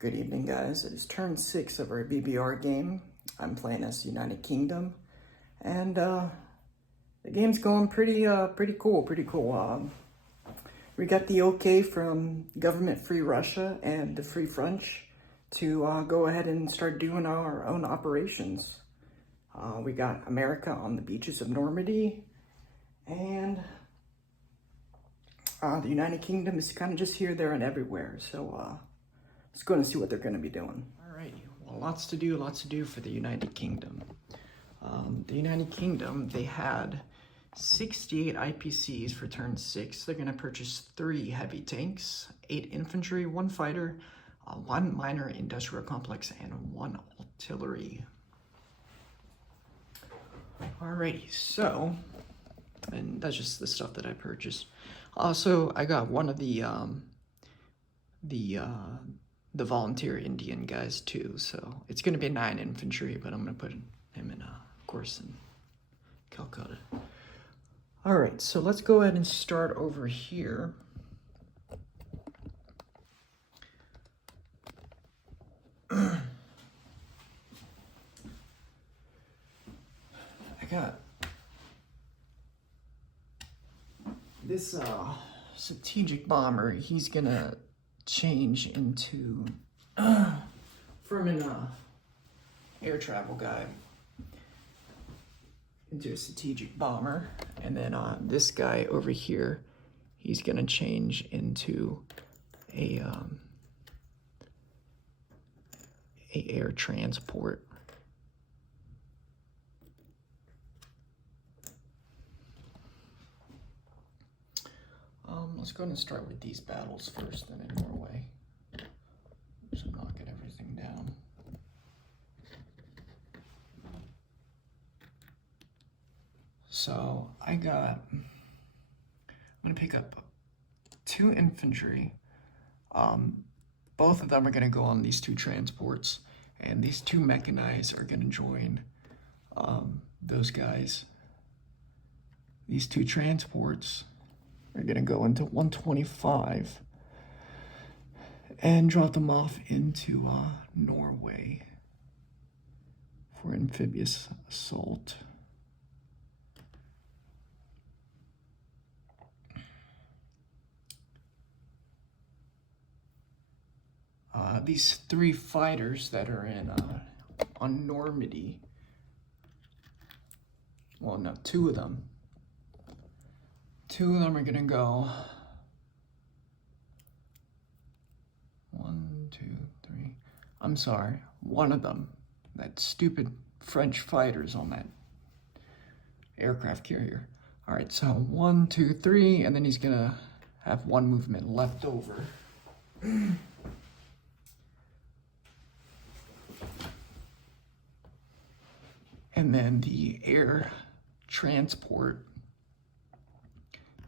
Good evening, guys. It is turn 6 of our BBR game. I'm playing as United Kingdom, and the game's going pretty cool. We got the okay from Government Free Russia and the Free French to go ahead and start doing our own operations. We got America on the beaches of Normandy, and the United Kingdom is kind of just here, there, and everywhere. So let's go and see what they're going to be doing. All right, well, lots to do for the United Kingdom. The United Kingdom, they had 68 IPCs for turn 6. They're going to purchase 3 heavy tanks, 8 infantry, 1 fighter, 1 minor industrial complex, and 1 artillery. Alrighty, so, and that's just the stuff that I purchased. Also, I got one of the volunteer Indian guys too, so it's going to be 9 infantry, but I'm going to put him in, of course, in Calcutta. Alright, so let's go ahead and start over here. I got this strategic bomber. He's going to change into from an air travel guy into a strategic bomber, and then this guy over here, he's gonna change into a air transport. Let's go ahead and start with these battles first, then in Norway. So I'm knocking everything down. So I'm gonna pick up 2 infantry. Both of them are gonna go on these 2 transports, and these 2 mechanized are gonna join those guys. These 2 transports are gonna go into 125 and drop them off into Norway for amphibious assault. These 3 fighters that are in on Normandy, well, no, 2 of them. 2 of them are gonna go 1, 2, 3. I'm sorry, 1 of them. That stupid French fighter's on that aircraft carrier. All right, so 1, 2, 3, and then he's gonna have 1 movement left over. And then the air transport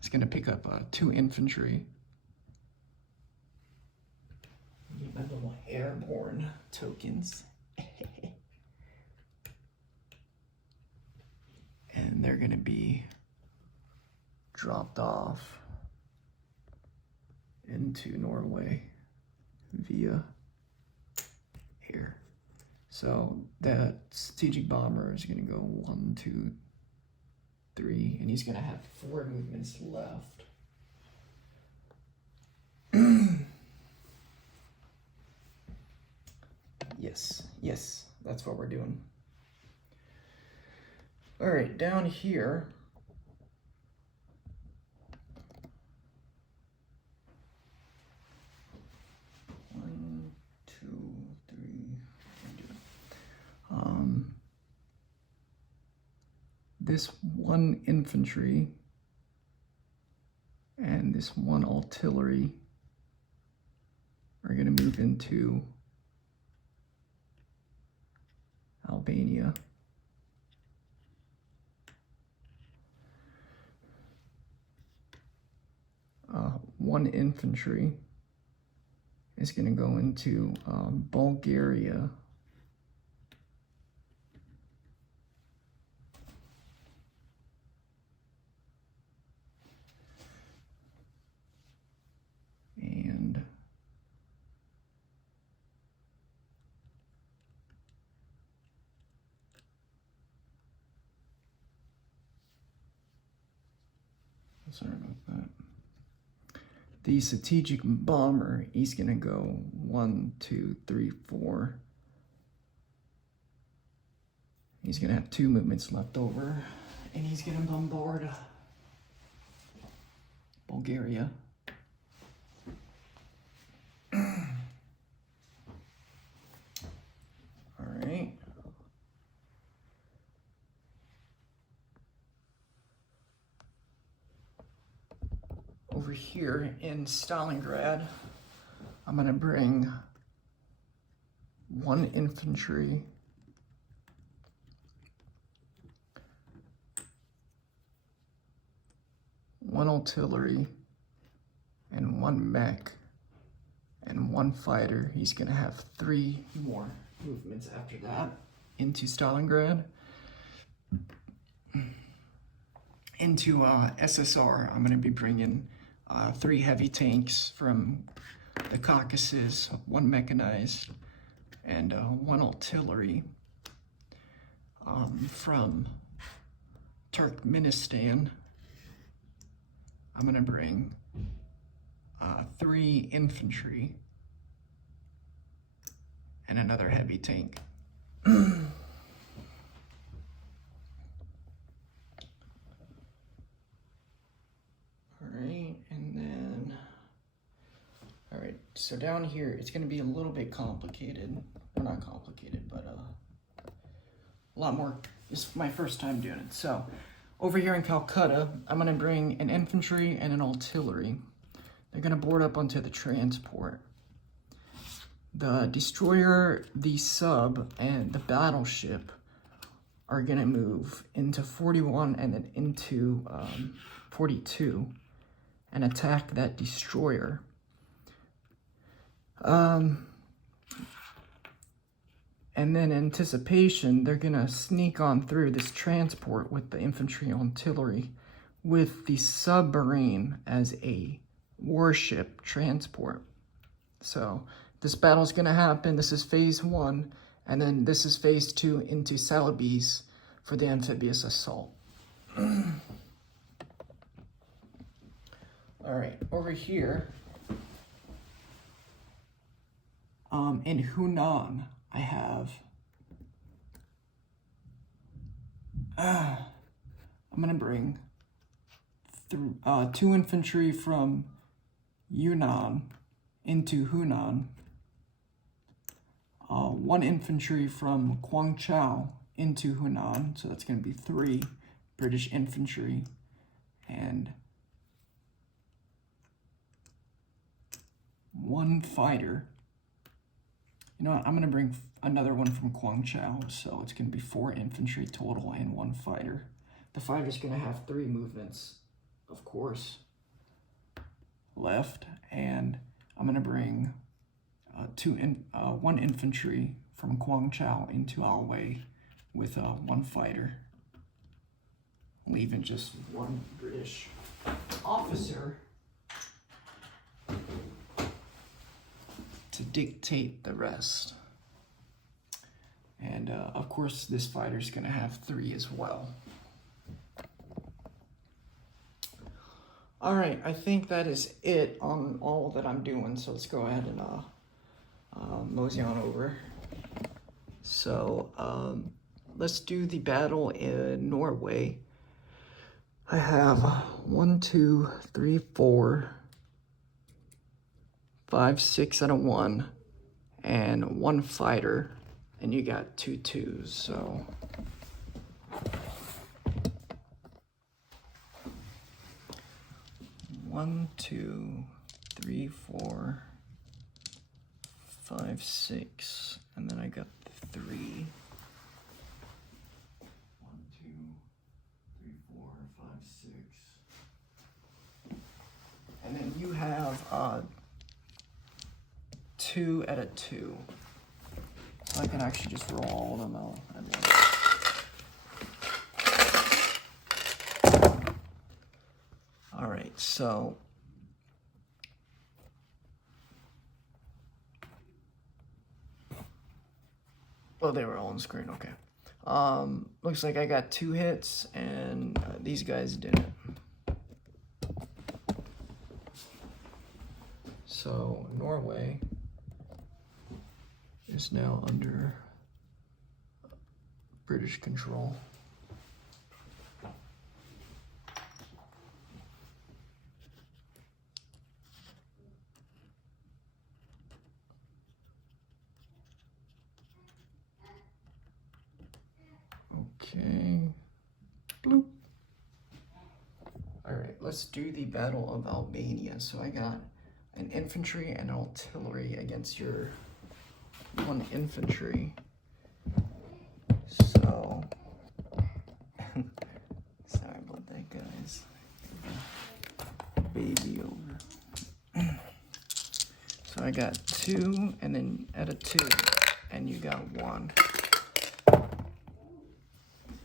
is going to pick up 2 infantry. Get my little airborne tokens. And they're going to be dropped off into Norway via air. So that strategic bomber is going to go 1, 2, 3, and he's going to have 4 movements left. Yes, that's what we're doing. All right, down here, this 1 infantry and this 1 artillery are going to move into Albania. One infantry is going to go into Bulgaria. And Sorry about that. The strategic bomber, he's gonna go 1, 2, 3, 4. He's gonna have 2 movements left over, and he's gonna bombard Bulgaria. All right. Over here in Stalingrad, I'm gonna bring 1 infantry, 1 artillery, and 1 mech, and 1 fighter. He's gonna have 3 more movements after that into Stalingrad. Into SSR, I'm gonna be bringing 3 heavy tanks from the Caucasus, 1 mechanized, and 1 artillery from Turkmenistan. I'm gonna bring 3 infantry and another heavy tank. So down here, it's going to be a little bit complicated. Or not complicated, but a lot more. It's my first time doing it. So over here in Calcutta, I'm going to bring an infantry and an artillery. They're going to board up onto the transport. The destroyer, the sub, and the battleship are going to move into 41 and then into 42 and attack that destroyer. And then anticipation, they're gonna sneak on through this transport with the infantry and artillery with the submarine as a warship transport. So this battle's gonna happen. This is phase 1, and then this is phase 2 into Celebes for the amphibious assault. All right, over here, in Hunan, I have, I'm gonna bring 2 infantry from Yunnan into Hunan, 1 infantry from Guangzhou into Hunan, so that's gonna be 3 British infantry, and 1 fighter. You know what, I'm gonna bring another one from Guangzhou, so it's gonna be 4 infantry total and 1 fighter. The fighter's gonna have 3 movements, of course, left, and I'm gonna bring 1 infantry from Guangzhou into Alway with 1 fighter, leaving just 1 British officer to dictate the rest. And of course, this fighter's gonna have 3 as well. All right, I think that is it on all that I'm doing. So let's go ahead and mosey on over. So let's do the battle in Norway. I have 1, 2, 3, 4, 5, 6 and a 1, and 1 fighter, and you got 2 2s, so. One, 2, 3, 4, 5, 6, and then I got 3. 1, 2, 3, 4, 5, 6. And then you have 2 at a 2. So I can actually just roll all of them out at once. All right, so they were all on screen. Okay. Looks like I got 2 hits, and these guys didn't. So Norway is now under British control. Okay. Bloop. All right, let's do the Battle of Albania. So I got an infantry and artillery against your one infantry. So, sorry about that, guys. Baby over. So I got 2, and then at a 2, and you got 1.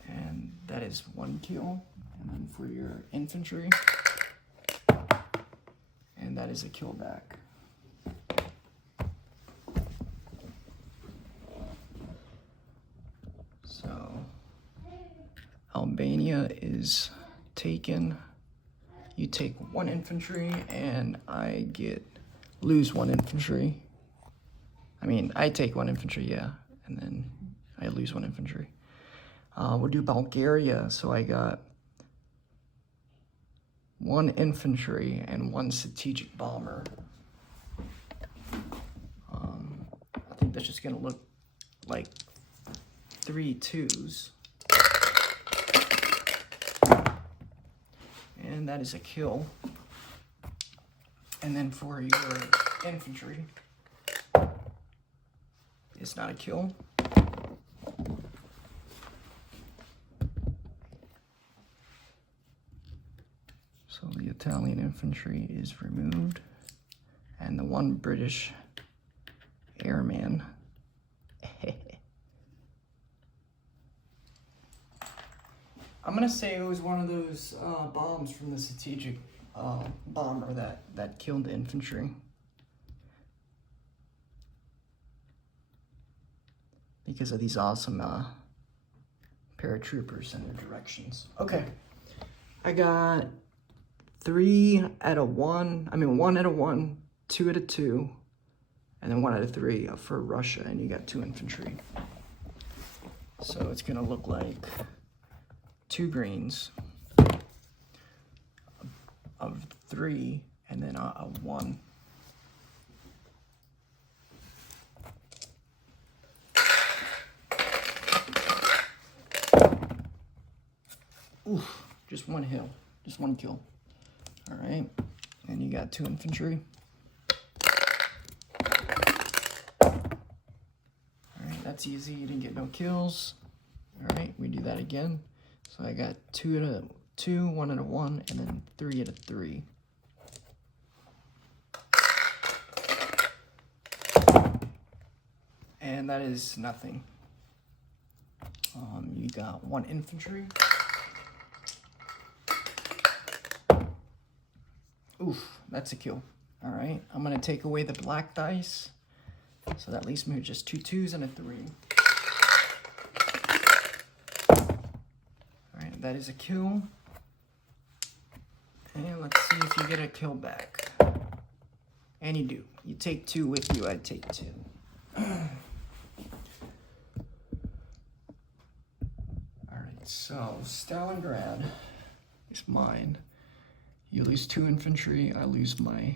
And that is 1 kill. And then for your infantry, and that is a kill back. So Albania is taken. You take 1 infantry, and I lose 1 infantry. I mean, I take 1 infantry, yeah, and then I lose 1 infantry. We'll do Bulgaria. So I got 1 infantry and 1 strategic bomber. I think that's just gonna look like 3 2s. And that is a kill. And then for your infantry, it's not a kill. So the Italian infantry is removed, and the 1 British airman. I'm gonna say it was one of those bombs from the strategic bomber that killed the infantry. Because of these awesome paratroopers and their directions. Okay, I got 3 out of 1, 1 out of 1, 2 out of 2, and then 1 out of 3 for Russia, and you got 2 infantry. So it's gonna look like 2 greens of 3, and then a 1. Oof, just 1 hill, just 1 kill. All right, and you got 2 infantry. All right, that's easy, you didn't get no kills. All right, we do that again. So I got 2 out of 2, 1 out of 1, and then 3 out of 3. And that is nothing. You got 1 infantry. Oof, that's a kill. All right, I'm gonna take away the black dice. So that leaves me with just 2 2s and a 3. All right, that is a kill. And let's see if you get a kill back. And you do. You take 2 with you, I'd take 2. All right, so Stalingrad is mine. You lose 2 infantry, I lose my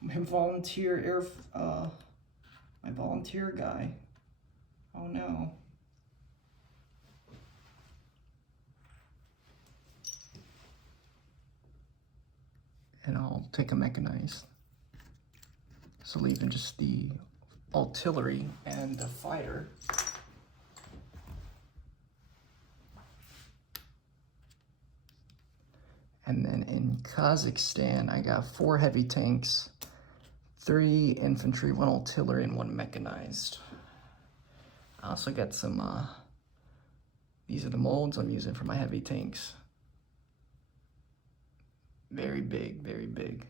volunteer my volunteer guy. Oh no. And I'll take a mechanized. So leaving just the artillery and the fighter. And then in Kazakhstan, I got 4 heavy tanks, 3 infantry, 1 artillery, and 1 mechanized. I also got some, these are the molds I'm using for my heavy tanks. Very big, very big.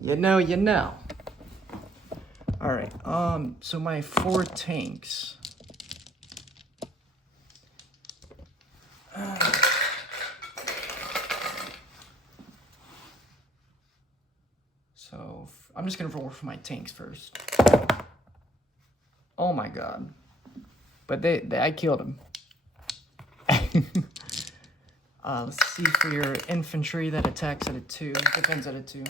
You know. All right, so my 4 tanks. So I'm just gonna roll for my tanks first. Oh my god. But I killed him. Let's see for your infantry that attacks at a 2. Defends at a 2.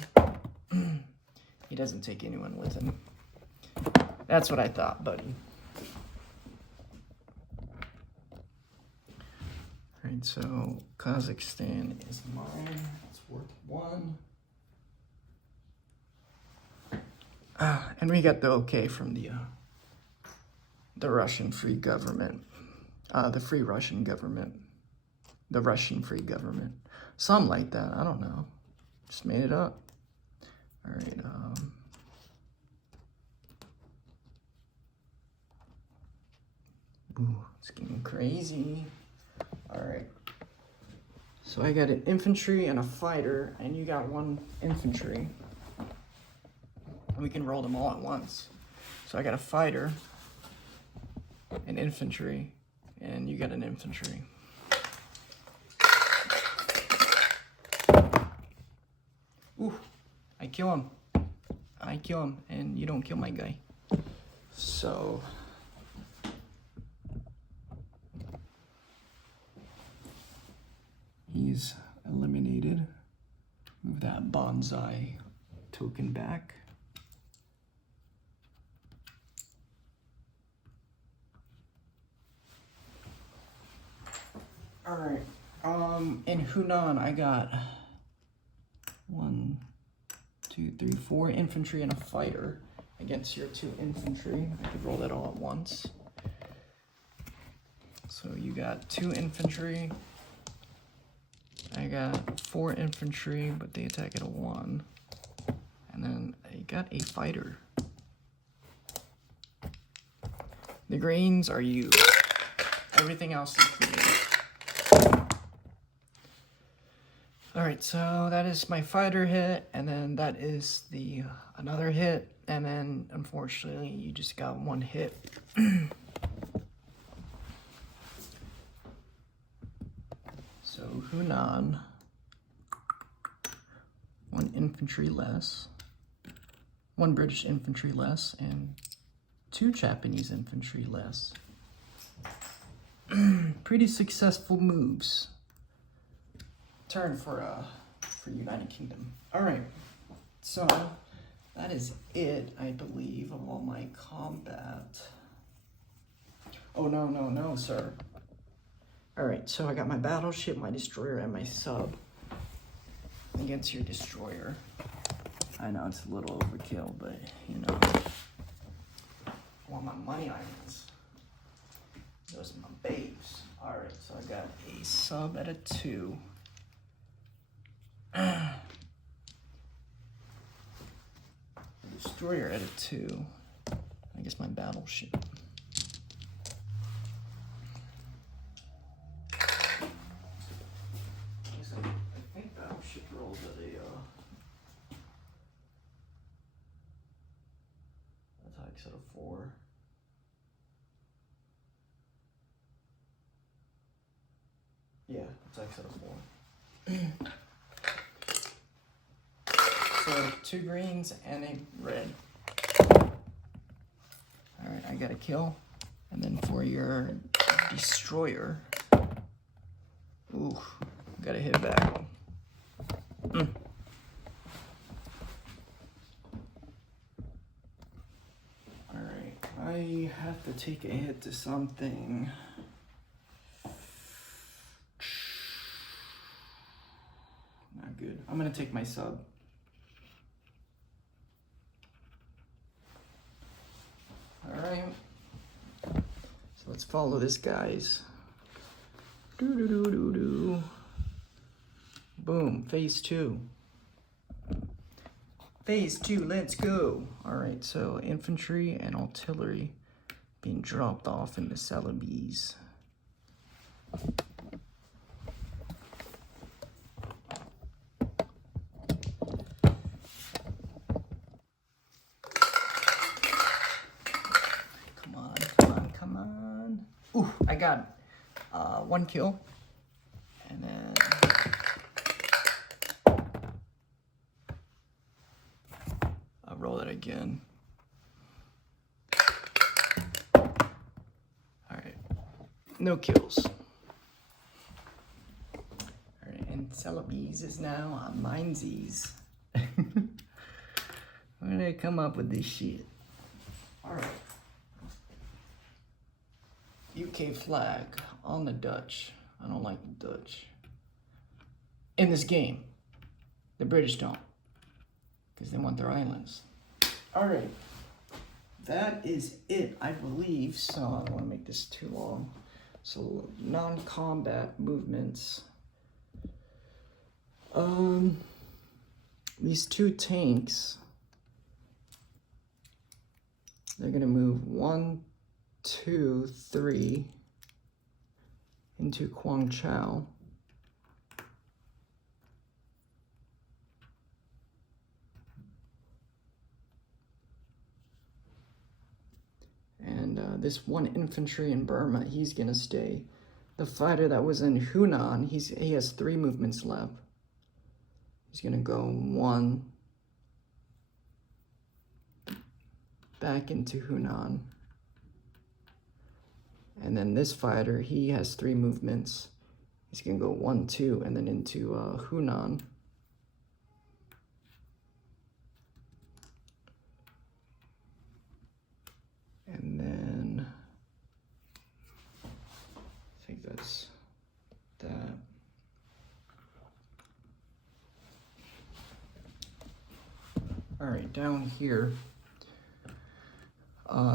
He doesn't take anyone with him. That's what I thought, buddy. Alright, so Kazakhstan is mine. It's worth 1. And we got the okay from the Russian Free Government. The Free Russian Government. The Russian Free Government. Something like that. I don't know. Just made it up. Alright, ooh, it's getting crazy. Alright. So I got an infantry and a fighter, and you got 1 infantry. And we can roll them all at once. So I got a fighter, an infantry, and you got an infantry. Ooh, I kill him. I kill him, and you don't kill my guy. So he's eliminated. Move that bonsai token back. All right. In Hunan, I got 1, 2, 3, 4 infantry and a fighter against your 2 infantry. I could roll that all at once. So you got 2 infantry. I got 4 infantry, but they attack at a 1. And then I got a fighter. The greens are you. Everything else is me. Alright, so that is my fighter hit, and then that is the another hit, and then unfortunately you just got 1 hit. So Hunan, 1 infantry less, 1 British infantry less, and 2 Japanese infantry less. Pretty successful moves. Turn for United Kingdom. All right, so that is it, I believe, of all my combat. Oh no, sir. All right, so I got my battleship, my destroyer, and my sub against your destroyer. I know it's a little overkill, but you know, I want my money islands. Those are my babes. All right, so I got a sub at a 2. Destroyer at a 2. I guess my battleship. I think battleship rolls at a attacks at a 4. Yeah, attacks at a 4. So 2 greens and a red. Alright, I got a kill. And then for your destroyer, ooh, gotta hit back. Alright, I have to take a hit to something. Not good. I'm gonna take my sub. Alright, so let's follow this, guys. Boom, phase 2. Phase 2, let's go. Alright, so infantry and artillery being dropped off in the Celebes. Ooh, I got 1 kill, and then roll that again. Alright. No kills. Alright, and Celebes is now on Mindsies. Where did I come up with this shit? Alright. UK flag on the Dutch. I don't like the Dutch. In this game. The British don't. Because they want their islands. Alright. That is it, I believe. So I don't want to make this too long. So non-combat movements. These two tanks. They're gonna move 1, 2, 3 into Guangzhou. And this one infantry in Burma, he's gonna stay. The fighter that was in Hunan, he has 3 movements left. He's gonna go 1 back into Hunan. And then this fighter, he has 3 movements. He's gonna go 1, 2, and then into Hunan. And then, I think that's that. All right, down here,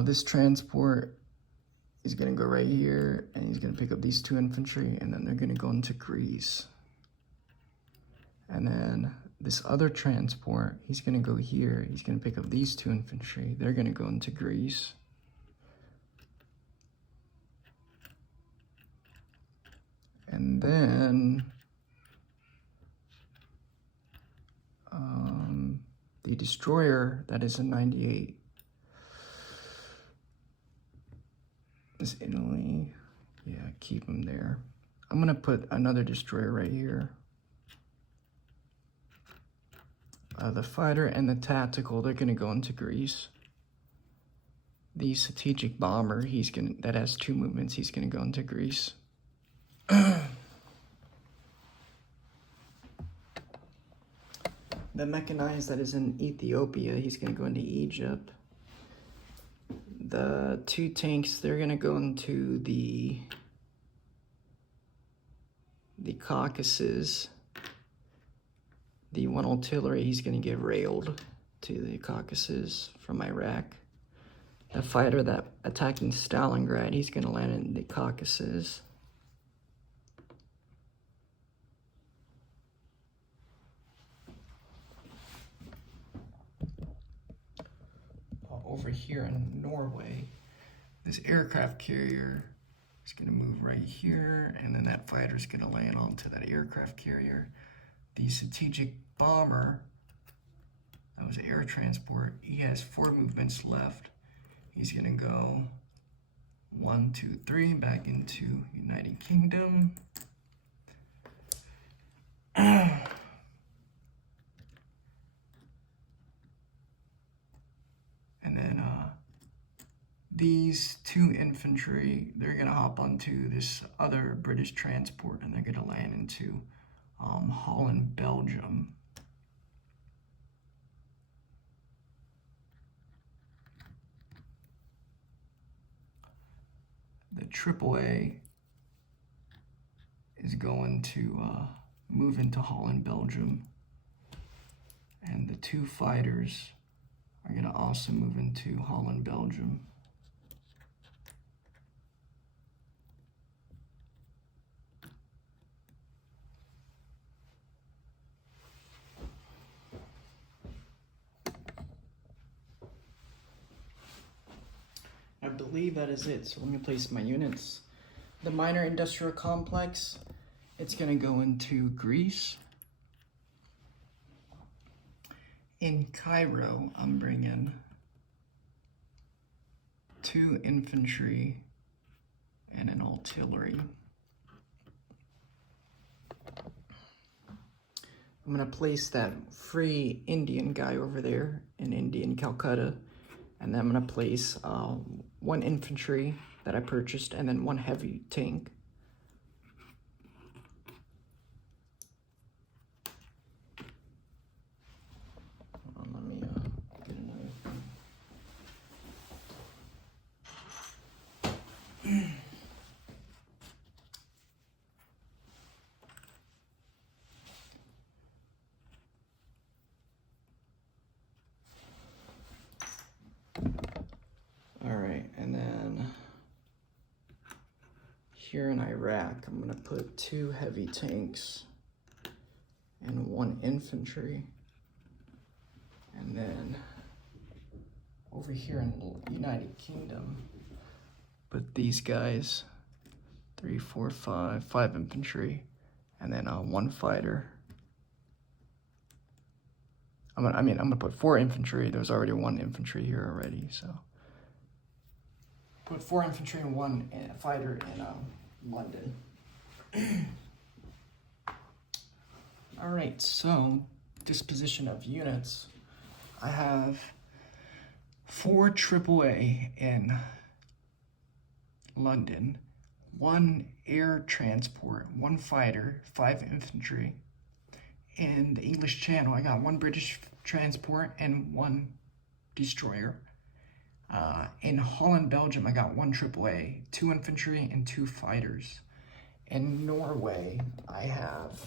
this transport is gonna go right here, and he's gonna pick up these 2 infantry, and then they're gonna go into Greece. And then this other transport, he's gonna go here, he's gonna pick up these 2 infantry, they're gonna go into Greece. And then the destroyer that is a 98 is Italy. Yeah, keep him there. I'm gonna put another destroyer right here. The fighter and the tactical, they're gonna go into Greece. The strategic bomber, that has 2 movements, he's gonna go into Greece. The mechanized that is in Ethiopia, he's gonna go into Egypt. The 2 tanks, they're gonna go into the Caucasus. The 1 artillery, he's gonna get railed to the Caucasus from Iraq. The fighter that attacking Stalingrad, he's gonna land in the Caucasus. Over here in Norway, this aircraft carrier is gonna move right here, and then that fighter is gonna land onto that aircraft carrier. The strategic bomber, that was air transport, he has 4 movements left. He's gonna go 1, 2, 3 back into United Kingdom. And then these 2 infantry, they're gonna hop onto this other British transport, and they're gonna land into Holland, Belgium. The AAA is going to move into Holland, Belgium. And the 2 fighters are gonna also move into Holland, Belgium. I believe that is it. So let me place my units. The minor industrial complex, it's gonna go into Greece. In Cairo, I'm bringing 2 infantry and an artillery. I'm gonna place that free Indian guy over there in Indian Calcutta, and then I'm gonna place 1 infantry that I purchased, and then 1 heavy tank. Let me get another thing. All right, and then here in Iraq, I'm gonna put 2 heavy tanks and 1 infantry. And then over here in the United Kingdom, put these guys, 3, 4, 5 infantry, and then 1 fighter. I'm gonna put 4 infantry. There's already 1 infantry here already, so. Put 4 infantry and 1 fighter in London. All right, so disposition of units. I have 4 AAA in London, 1 air transport, 1 fighter, 5 infantry. In the English Channel, I got 1 British transport and 1 destroyer. In Holland, Belgium, I got 1 AAA, 2 infantry, and 2 fighters. In Norway, I have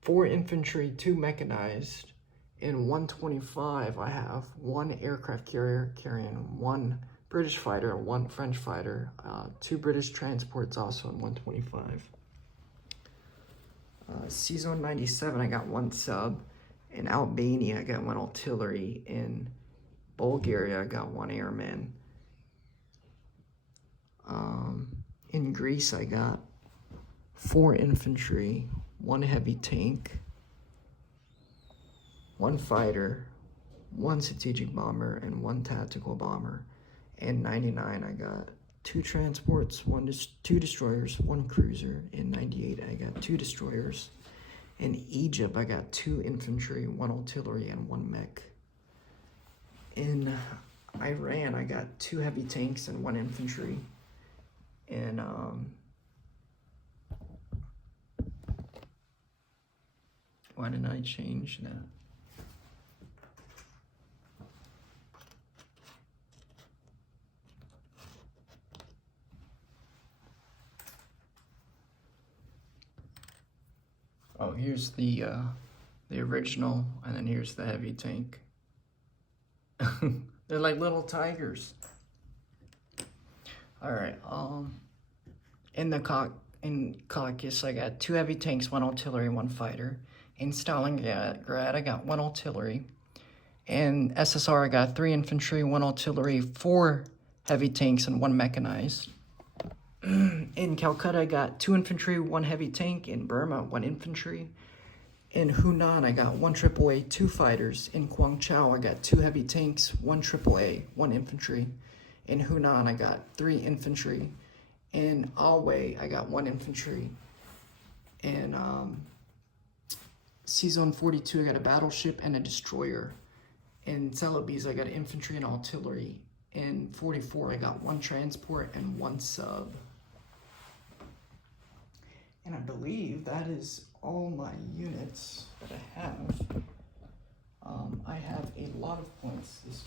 4 infantry, 2 mechanized. In 125, I have 1 aircraft carrier carrying 1 British fighter, 1 French fighter, 2 British transports also in 125. C-Zone 97, I got 1 sub. In Albania, I got 1 artillery. In Bulgaria, I got 1 airman. In Greece, I got 4 infantry, 1 heavy tank, 1 fighter, 1 strategic bomber, and 1 tactical bomber. In 99, I got 2 transports, 2 destroyers, 1 cruiser. In 98, I got 2 destroyers. In Egypt, I got 2 infantry, 1 artillery, and 1 mech. In Iran, I got 2 heavy tanks and 1 infantry. And why didn't I change that? Oh, here's the original, and then here's the heavy tank. They're like little tigers. All right. In Caucasus, I got 2 heavy tanks, 1 artillery, 1 fighter. In Stalingrad, I got 1 artillery. In SSR, I got 3 infantry, 1 artillery, 4 heavy tanks, and 1 mechanized. In Calcutta, I got 2 infantry, 1 heavy tank. In Burma, 1 infantry. In Hunan, I got 1 AAA, 2 fighters. In Guangzhou, I got 2 heavy tanks, 1 AAA, 1 infantry. In Hunan, I got 3 infantry. In Alway, I got 1 infantry. In C-Zone 42, I got a battleship and a destroyer. In Celebes, I got infantry and artillery. In 44, I got 1 transport and 1 sub. And I believe that is all my units that I have. I have a lot of points this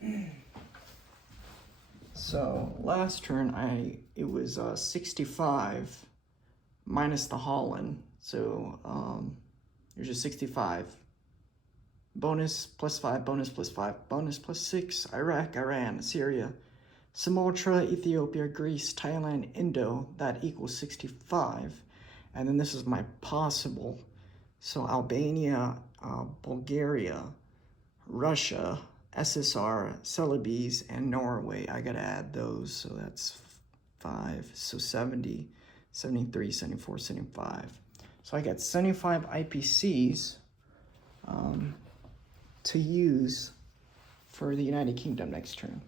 turn. So last turn, it was 65 minus the Holland. So there's just 65. Bonus +5, bonus +5, bonus +6, Iraq, Iran, Syria, Sumatra, Ethiopia, Greece, Thailand, Indo, that equals 65. And then this is my possible. So Albania, Bulgaria, Russia, SSR, Celebes, and Norway. I gotta add those, so that's 5. So 70, 73, 74, 75. So I got 75 IPCs to use for the United Kingdom next turn.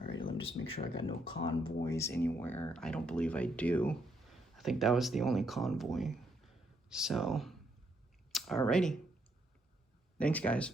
All right, let me just make sure I got no convoys anywhere. I don't believe I do. I think that was the only convoy. So, alrighty. Thanks, guys.